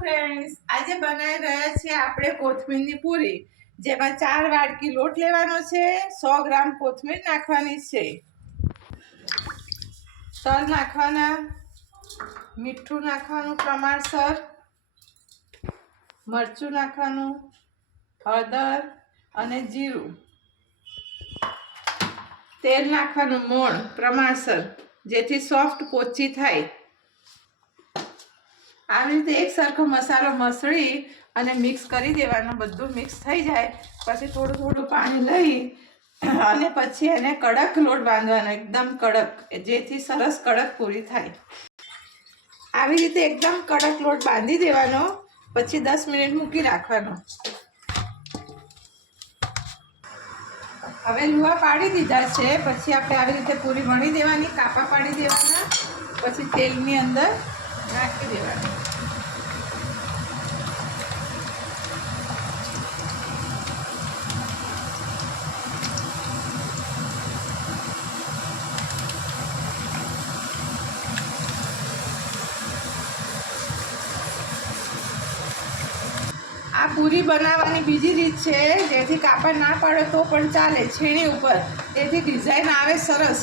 Friends આજે બનાવી રહ્યા છીએ આપણે કોથમીરની પૂરી, જેમાં ચાર વાડકી લોટ લેવાનો છે, સો ગ્રામ કોથમીર નાખવાની છે. તલ નાખવાના, મીઠું નાખવાનું પ્રમાણસર, મરચું નાખવાનું, હળદર અને જીરું. તેલ નાખવાનું મોણ પ્રમાણસર, જેથી સોફ્ટ પોચી થાય. આવી રીતે એક સરખો મસાલો મસળી અને મિક્સ કરી દેવાનો, બધું મિક્સ થઈ જાય. પછી થોડું થોડું પાણી લઈ અને પછી એને કડક લોટ બાંધવાનો, એકદમ કડક જેથી સરસ કડક પૂરી થાય. આવી રીતે એકદમ કડક લોટ બાંધી દેવાનો, પછી દસ મિનિટ મૂકી રાખવાનો. હવે લુવા પાડી દીધા છે, પછી આપણે આવી રીતે પૂરી વણી દેવાની, કાપા પાડી દેવાના, પછી તેલની અંદર આ પૂરી બનાવવાની બીજી રીત છે, જેથી કાપડ ના પાડે તો પણ ચાલે, છેણી ઉપર. તેથી ડિઝાઇન આવે સરસ.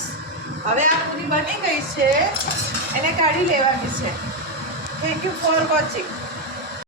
હવે આ પૂરી બની ગઈ છે. એને કાઢી લેવાની છે. Thank you for watching